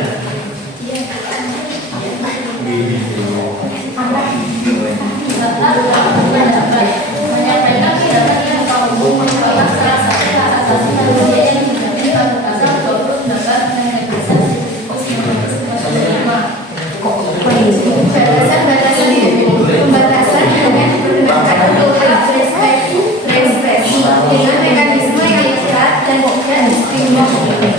Menyampaikan pendapat yang kamu merupakan salah satu hak asasi manusia yang dijamin oleh pasal 28 Undang-Undang Dasar 1945. Pembatasan hanya diperlukan untuk hak berekspresi dengan mekanisme yang ketat dan tidak diskriminatif.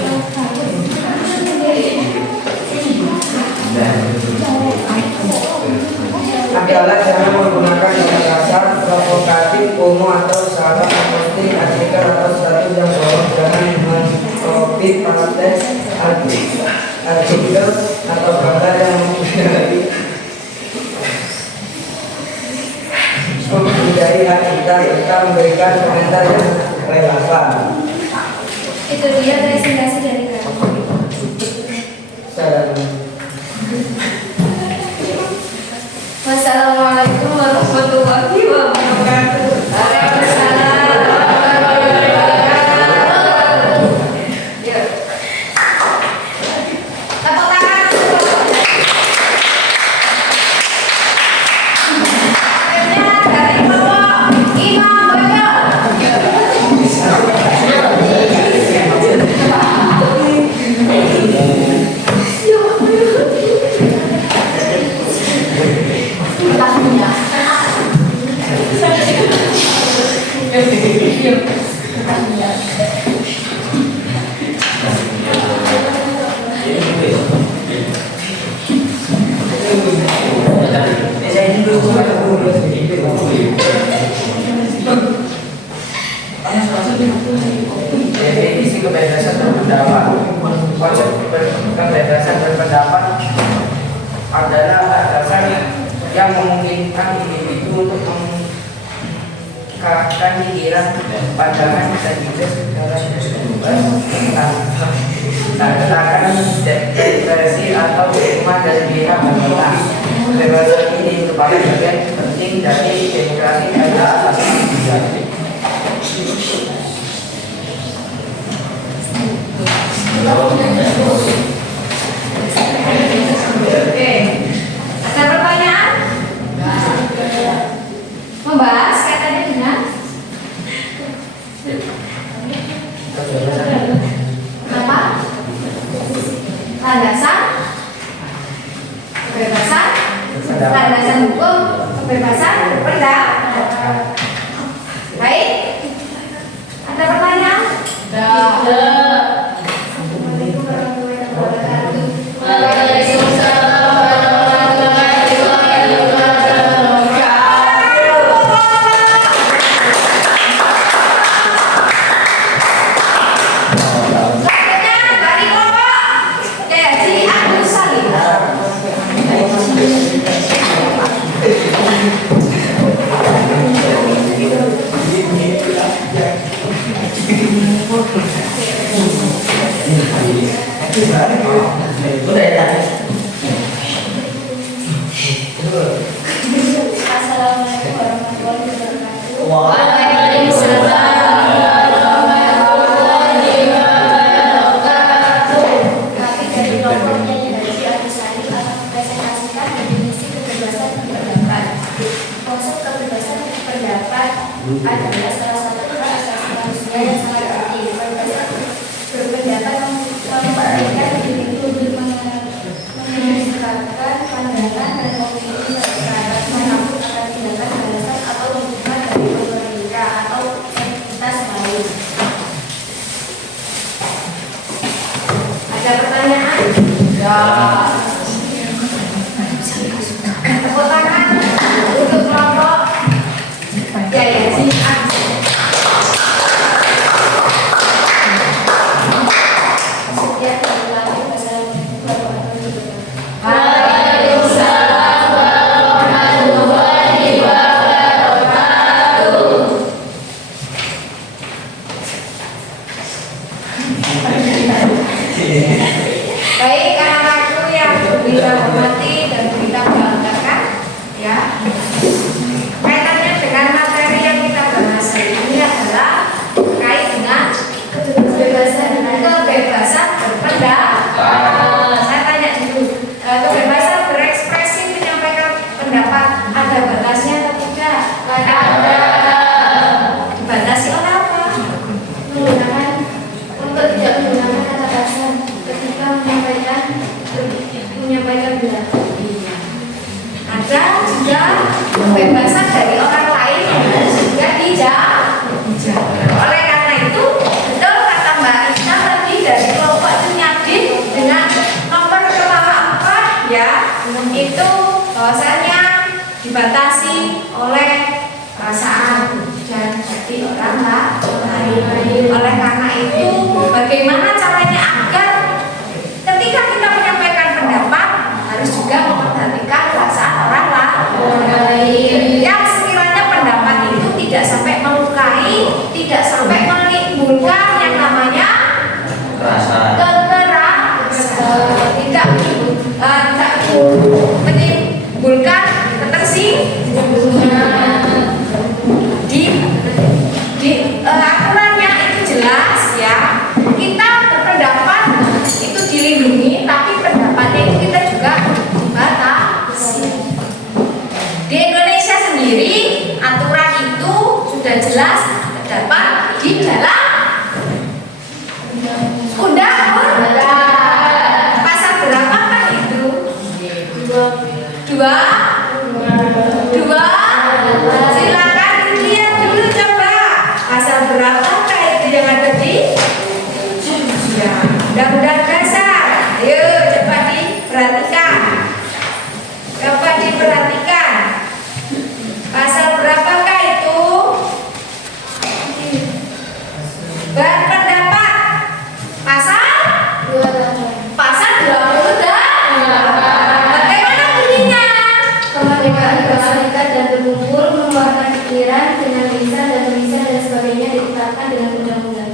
adalah jangan menggunakan kekerasan, provokatif, homo atau salah memposting artikel atau status yang bohong. Jangan mengcopy teks artikel atau gambar yang menjadi hak kita serta memberikan komentar yang relevan. Itu dia presentasi dari kami. Salam. Wassalamualaikum warahmatullahi wabarakatuh. Waalaikumsalam warahmatullahi wabarakatuh. Ya. Tepuk tangan. Akhirnya dari kelompok Imam Boyo. Definisi kebebasan berpendapat. Konsep kebebasan berpendapat adalah hak dasar yang memungkinkan individu untuk mengungkapkan pikiran, pandangan, dan ide secara bebas tanpa depresi atau hukuman dari pihak pemerintah. Kebebasan ini merupakan bagian penting dari demokrasi dan hak asasi manusia. Oke. Ada pertanyaan? Membahas kaitannya dengan apa? Landasan kebebasan, landasan hukum, kebebasan berpendapat. Baik. Ada pertanyaan? Assalamualaikum warahmatullahi wabarakatuh. Waalaikumsalam warahmatullahi wabarakatuh. Selanjutnya dari kelompok Haji Abdul Salim. Assalamualaikum warahmatullahi wabarakatuh. Waalaikumsalam warahmatullahi wabarakatuh. Kami dari kelompoknya Haji Abdul Salim akan mempresentasikan definisi kebebasan berpendapat. Konsep kebebasan berpendapat adalah salah satu hak asasi manusia yang sangat penting. Kebebasan berpendapat memperhatikan diri untuk mengemukakan pandangan dan opini terhadap manapun akan tindakan balasan atau hukuman dari pemerintah atau entitas lain. Ada pertanyaan? Ya. Tepuk tangan untuk kelompok yayasan setiap diulangi masalah Waalaikumsalam warahmatullahi wabarakatuh. Baik, anak-anakku yang kita hormati dan kita banggakan, ya. Kaitannya dengan materi yang kita bahas hari ini adalah terkait dengan kebebasan berpendapat. Saya tanya dulu, kebebasan berekspresi menyampaikan pendapat ada batasnya atau tidak? Ada. Dibatasi oleh apa? Menggunakan untuk tidak menggunakan kata kasar ketika menyampaikan pendapat. Ada juga kebebasan dari orang lain yang harus juga dijaga. Oleh karena itu, betul kata Mbak Isna tadi dari kelompok Nyadin dengan nomor kepala 4 ya, itu bahwasanya dibatasi oleh perasaan dan hati orang lain. Oleh karena itu, bagaimana caranya agar ketika kita menyampaikan pendapat harus juga memperhatikan perasaan orang lain. Yang sekiranya pendapat itu tidak sampai melukai, tidak sampai menimbulkan yang namanya Perasaan. kekerasan, tidak menimbulkan ketersinggungan. Di aturannya itu jelas ya. Kita berpendapat itu dilindungi, tapi pendapatnya itu kita juga dibatasi. Di Indonesia sendiri aturan itu sudah jelas terdapat di dalam undang-undang. Pasal berapa kan itu? Dua. Silakan dilihat dulu coba. Pasal berapa itu yang ada di Undang-Undang Dasar? Ayo coba diperhatikan. Coba diperhatikan. Pasal berapakah itu? Berpendapat. Pasal 28. Bagaimana bunyinya? Kemerdekaan berserikat dan berkumpul, mengeluarkan pikiran dengan lisan dan tulisan dan sebagainya ditetapkan dengan undang-undang.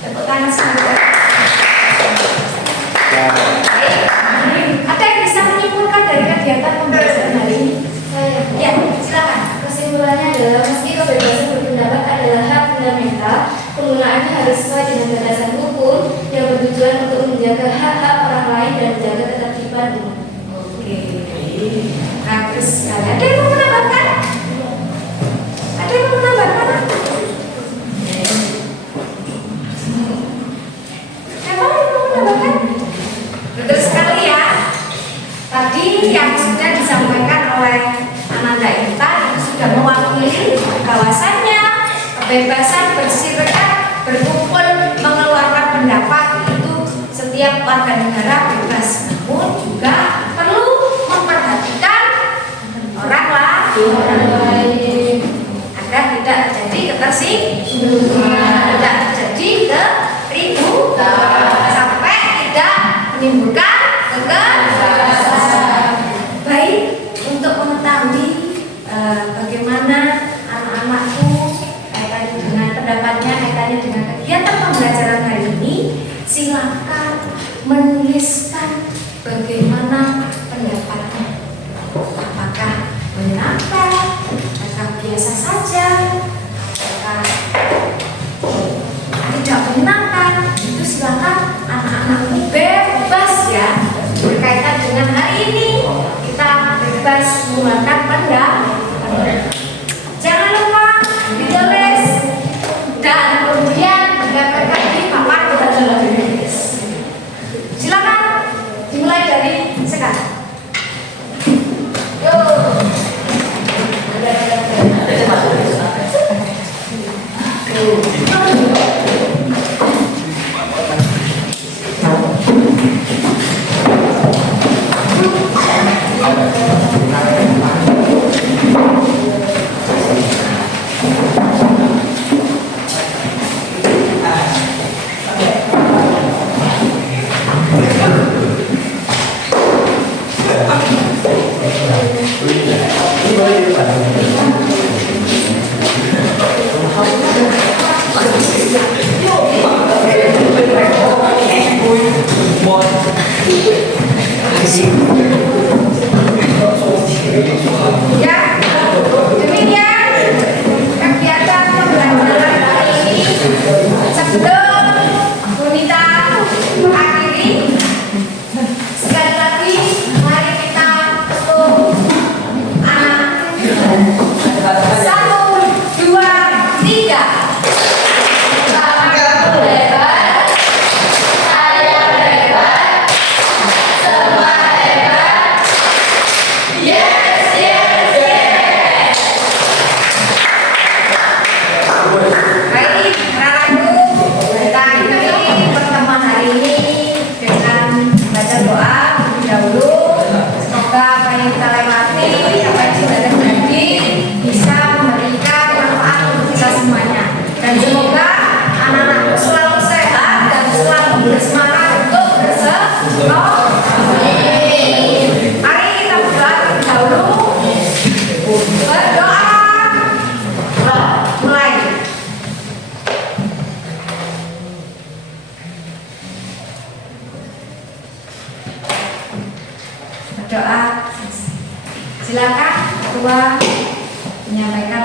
Tepuk tangan semua. Ada yang bisa menyimpulkan dari kegiatan pembahasan hari ini? Ya, silakan. Kesimpulannya adalah meski kebebasan berpendapat adalah hak fundamental, penggunaannya harus sesuai dengan batasan hukum yang bertujuan untuk menjaga hak-hak orang lain dan menjaga ketertiban umum. Oke. Nah, terus ada yang mau menambahkan? Ada yang mau menambahkan? Siapa yang mau menambahkan? Betul sekali ya. Tadi yang sudah disampaikan oleh Ananda Inta itu sudah mewakili bahwasannya kebebasan berserikat, berkumpul, mengeluarkan pendapat itu setiap warga negara bebas. Namun juga perlu memperhatikan orang lain agar tidak terjadi ketersinggungan, tidak terjadi keributan, sampai tidak menimbulkan kekerasan. Baik, untuk mengetahui bagaimana anak-anakku kaitannya dengan pendapatnya, kaitannya dengan kegiatan pembelajaran hari ini, silakan menuliskan bagaimana pendapatnya. Apakah menyenangkan, apakah biasa saja, apakah tidak menyenangkan, itu silakan anak-anakku bebas ya. Berkaitan dengan hari ini, kita bebas menggunakan pendapat. Jangan lupa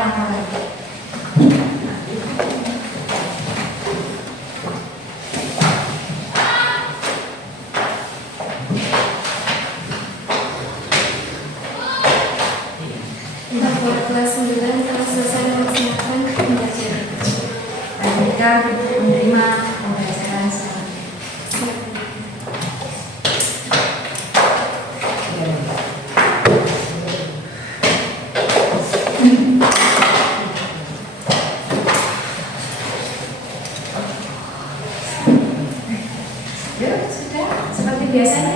apa lagi? Untuk buat kelas 9 telah selesai melaksanakan pembelajaran. Dan mereka menerima pembelajaran selanjutnya. Yuk, sudah seperti biasanya